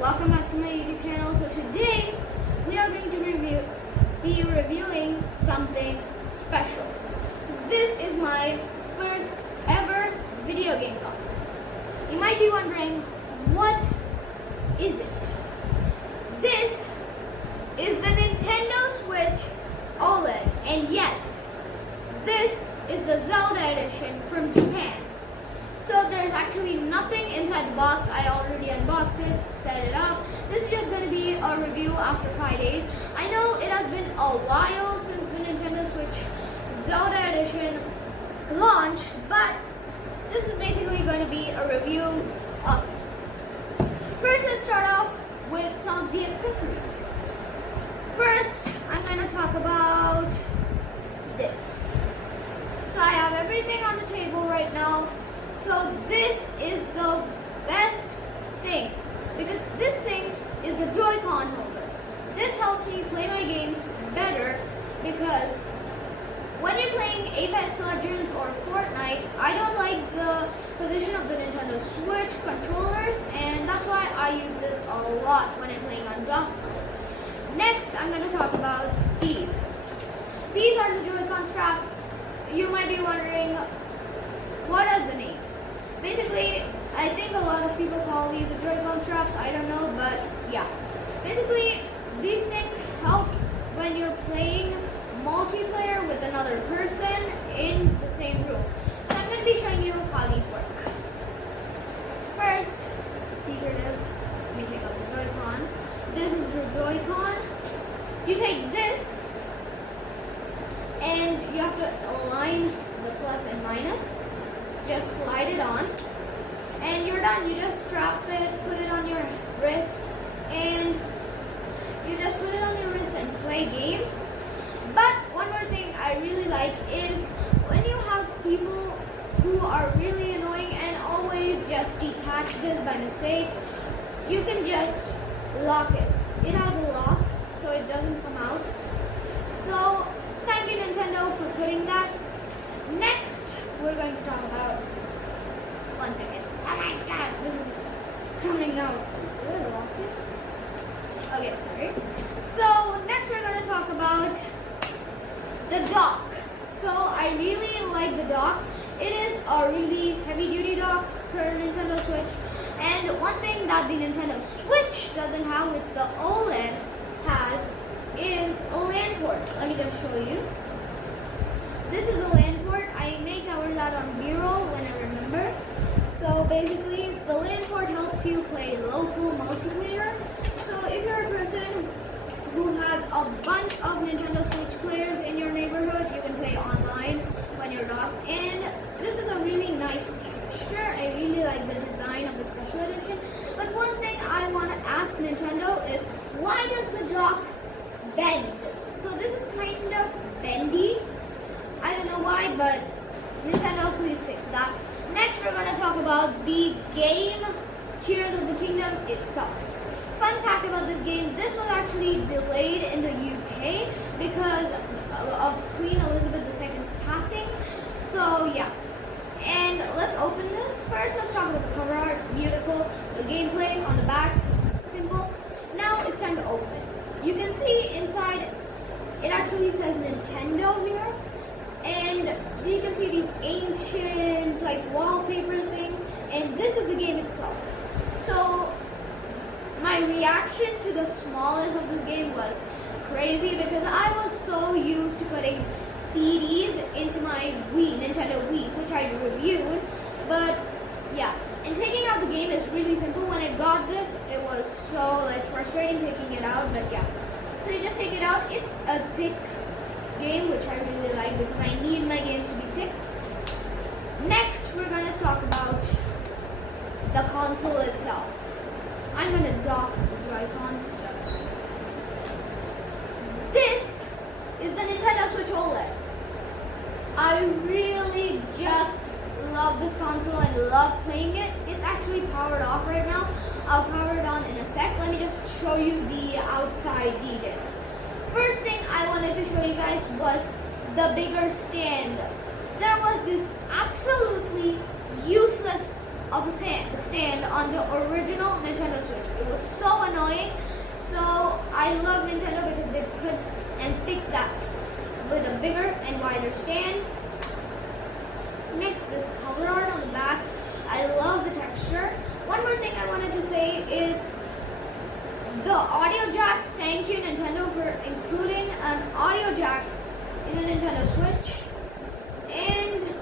Welcome back to my YouTube channel. So today we are going to be reviewing something special. So this is my first ever video game console. You might be wondering, what is it? This is the Nintendo Switch OLED, and yes, this is the Zelda edition from Japan. So there's actually nothing inside the box. I already unboxed it, set it up. This is just going to be a review after 5 days. I know it has been a while since the Nintendo Switch Zelda edition launched, but this is basically going to be a review of it. First, let's start off with some of the accessories. First, I'm going to talk about this. So I have everything on the table right now. So this is the best thing, because this thing is the Joy-Con holder. This helps me play my games better, because when you're playing Apex Legends or Fortnite, I don't like the position of the Nintendo Switch controllers, and that's why I use this a lot when I'm playing on dock mode. Next, I'm going to talk about these. These are the Joy-Con straps. You might be wondering, what are the names? Basically, I think a lot of people call these the Joy-Con straps. I don't know, but yeah. Basically, these things help when you're playing multiplayer with another person in the same room. So I'm going to be showing you how these work. First, secretive. Let me take out the Joy-Con. This is your Joy-Con. You take this, and you have to align the plus and minus. Just slide it on, and you're done. You just strap it, put it on your wrist, and you just put it on your wrist and play games. But one more thing I really like is when you have people who are really annoying and always just detach this by mistake, you can just lock it. It has a lock, so it doesn't come out. So thank you, Nintendo, for putting that. Next, we're going to talk about, one second. Oh my god, this is coming out. Did I lock it? Okay, sorry. So next we're going to talk about the dock. So I really like the dock. It is a really heavy duty dock for Nintendo Switch. And one thing that the Nintendo Switch doesn't have, which the OLED has, is a LAN port. Let me just show you. This is a LAN port. I may cover that on B-roll when I remember. So basically, the LAN port helps you play local multiplayer. So if you're a person who has a bunch of Nintendo Switch players in your neighborhood, you can play online when you're docked. And this is a really nice texture. I really like the design of the special edition. But one thing I want to ask Nintendo is, why does the dock bend? So this is kind of bendy. I don't know why, but Nintendo, please fix that. Next, we're going to talk about the game Tears of the Kingdom itself. Fun fact about this game, this was actually delayed in the UK because of Queen Elizabeth II's passing. So yeah, and let's open this. First, let's talk about the cover art. Beautiful. The gameplay on the back, simple. Now it's time to open. You can see inside, it actually says Nintendo here. And you can see these ancient wallpaper things, and this is the game itself. So my reaction to the smallness of this game was crazy, because I was so used to putting CDs into my Nintendo Wii, which I reviewed. But yeah, and taking out the game is really simple. When I got this, it was so frustrating taking it out, but yeah. So you just take it out. It's a thick game, which I really like because I need my games to be thick. Next, we're going to talk about the console itself. I'm going to dock the Joy-Con stuff. This is the Nintendo Switch OLED. I really just love this console and love playing it. It's actually powered off right now. I'll power it on in a sec. Let me just show you the outside details. First thing I wanted to show you guys was the bigger stand. There was this absolutely useless of a stand on the original Nintendo Switch. It was so I love Nintendo because they could and fix that with a bigger and wider stand. Next, this cover art on the back. I love the texture. One more thing I wanted to say is the audio jack. Thank you, Nintendo, for including an audio jack in the Nintendo Switch. And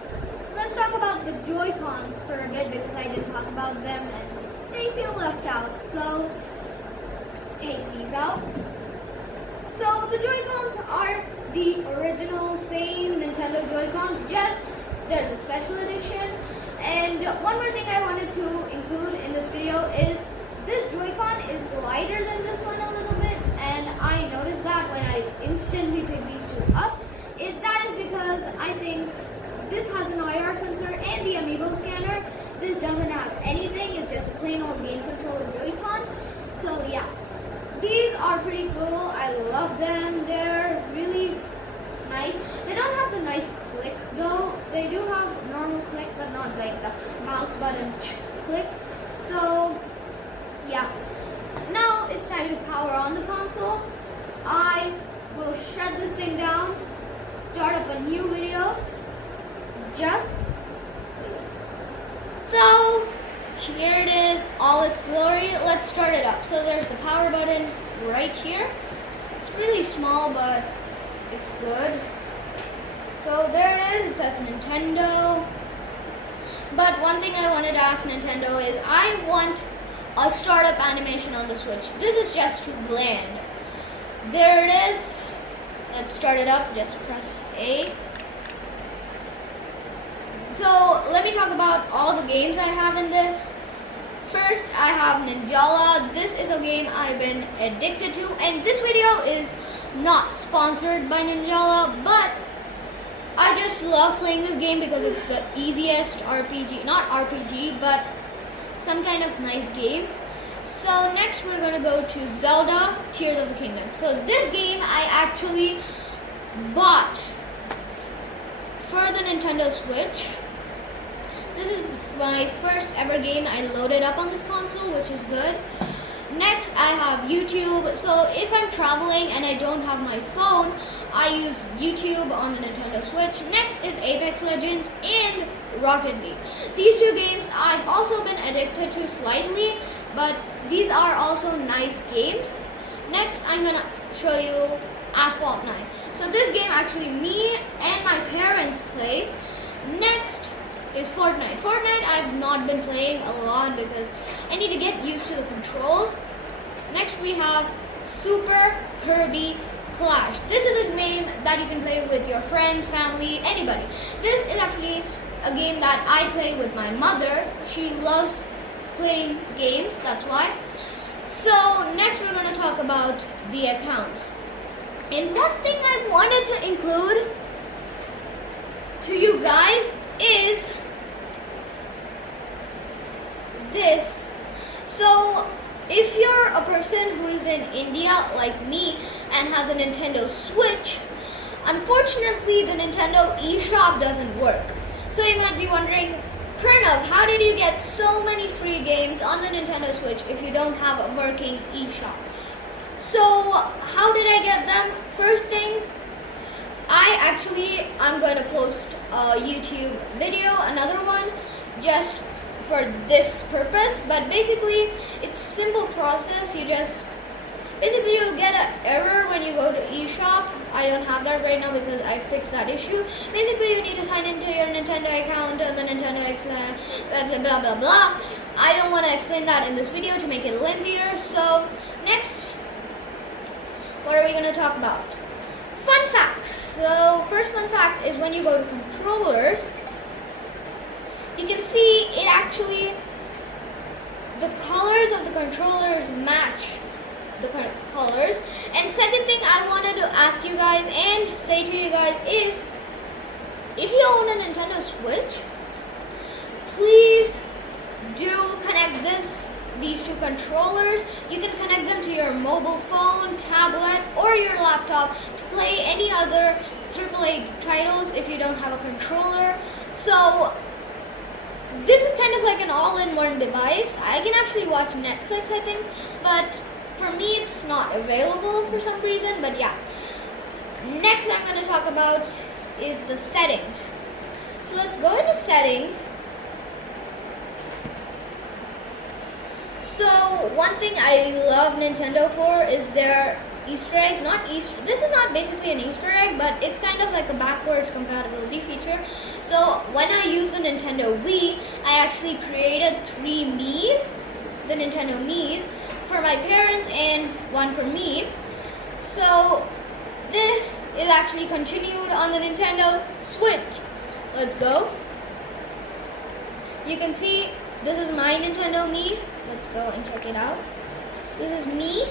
let's talk about the Joy-Cons for a bit because I didn't talk about them and they feel left out. So, take these out. So, the Joy-Cons are the original same Nintendo Joy-Cons, just they're the special edition. And one more thing I wanted to include in this video is this Joy-Con is lighter than this one a little bit, and I noticed that when I instantly picked these two up. That is because I think this has an IR sensor and the Amiibo scanner. This doesn't have anything, it's just a plain old game controller Joy-Con. So yeah, these are pretty cool. I love them. They're really nice. They don't have the nice clicks though. They do have normal clicks, but not like the mouse button click. So yeah. Now it's time to power on the console. I will shut this thing down, start up a new video just for this. So here it is, all its glory. Let's start it up. So there's the power button right here. It's really small, but it's good. So there it is. It says Nintendo. But one thing I wanted to ask Nintendo is I want a startup animation on the Switch. This is just too bland. There it is. Let's start it up. Just press A. So let me talk about all the games I have in this. First, I have Ninjala. This is a game I've been addicted to, and this video is not sponsored by Ninjala, but I just love playing this game because it's the easiest RPG, not RPG, but some kind of nice game. So next we're going to go to Zelda, Tears of the Kingdom. So this game I actually bought for the Nintendo Switch. This is my first ever game I loaded up on this console, which is good. Next, I have YouTube. So if I'm traveling and I don't have my phone, I use YouTube on the Nintendo Switch. Next is Apex Legends and Rocket League. These two games I've also been addicted to slightly, but these are also nice games. Next, I'm gonna show you Asphalt 9. So this game actually me and my parents play. Next is Fortnite. Fortnite I've not been playing a lot because I need to get used to the controls. Next we have Super Kirby Clash. This is a game that you can play with your friends, family, anybody. This is actually a game that I play with my mother. She loves playing games, that's why. So next we're going to talk about the accounts. And one thing I wanted to include to you guys is this. So if you're a person who is in India like me and has a Nintendo Switch, unfortunately the Nintendo eShop doesn't work. So you might be wondering, Pranav, how did you get so many free games on the Nintendo Switch if you don't have a working eShop? So how did I get them? First thing, I'm going to post a YouTube video, another one, just for this purpose. But basically, it's simple process. You'll get an error when you go to eShop. I don't have that right now because I fixed that issue. Basically, you need to sign into your Nintendo account and the Nintendo blah blah blah blah. I don't want to explain that in this video to make it lengthier. So next, what are we going to talk about? Fun facts. So first fun fact is when you go to controllers, you can see it actually, the colors of the controllers match the colors. And second thing I wanted to ask you guys and say to you guys is, if you own a Nintendo Switch, please do connect these two controllers. You can connect them to your mobile phone, tablet, or your laptop to play any other AAA titles if you don't have a controller. So this is kind of like an all-in-one device. I can actually watch Netflix, I think, but for me it's not available for some reason, but yeah. Next I'm going to talk about is the settings. So let's go into settings. So one thing I love Nintendo for is their Easter eggs. This is not basically an Easter egg, but it's kind of like a backwards compatibility feature. So when I use the Nintendo Wii, I actually created 3 Miis, the Nintendo Miis, for my parents and one for me. So this is actually continued on the Nintendo Switch. Let's go. You can see this is my Nintendo Mii. Let's go and check it out. This is me.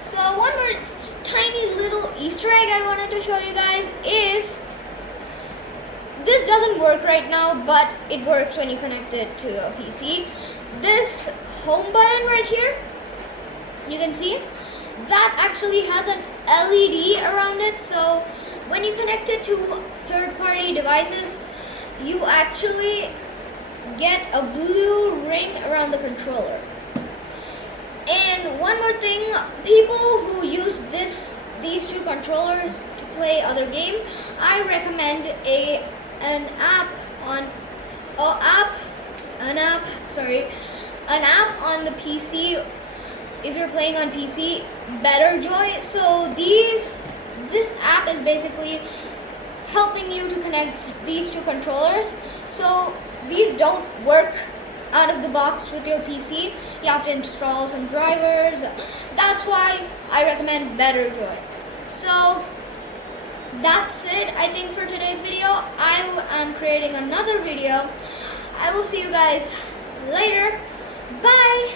So one more tiny little Easter egg I wanted to show you guys is, this doesn't work right now, but it works when you connect it to a PC. This home button right here, you can see, that actually has an LED around it. So when you connect it to third-party devices, you actually get a blue ring around the controller. And one more thing, people who use these 2 controllers to play other games, I recommend an app on the PC. If you're playing on PC, Better Joy. So this app is basically helping you to connect these 2 controllers. So these don't work out of the box with your PC. You have to install some drivers. That's why I recommend Better Joy. So that's it, I think, for today's video. I am creating another video. I will see you guys later. Bye.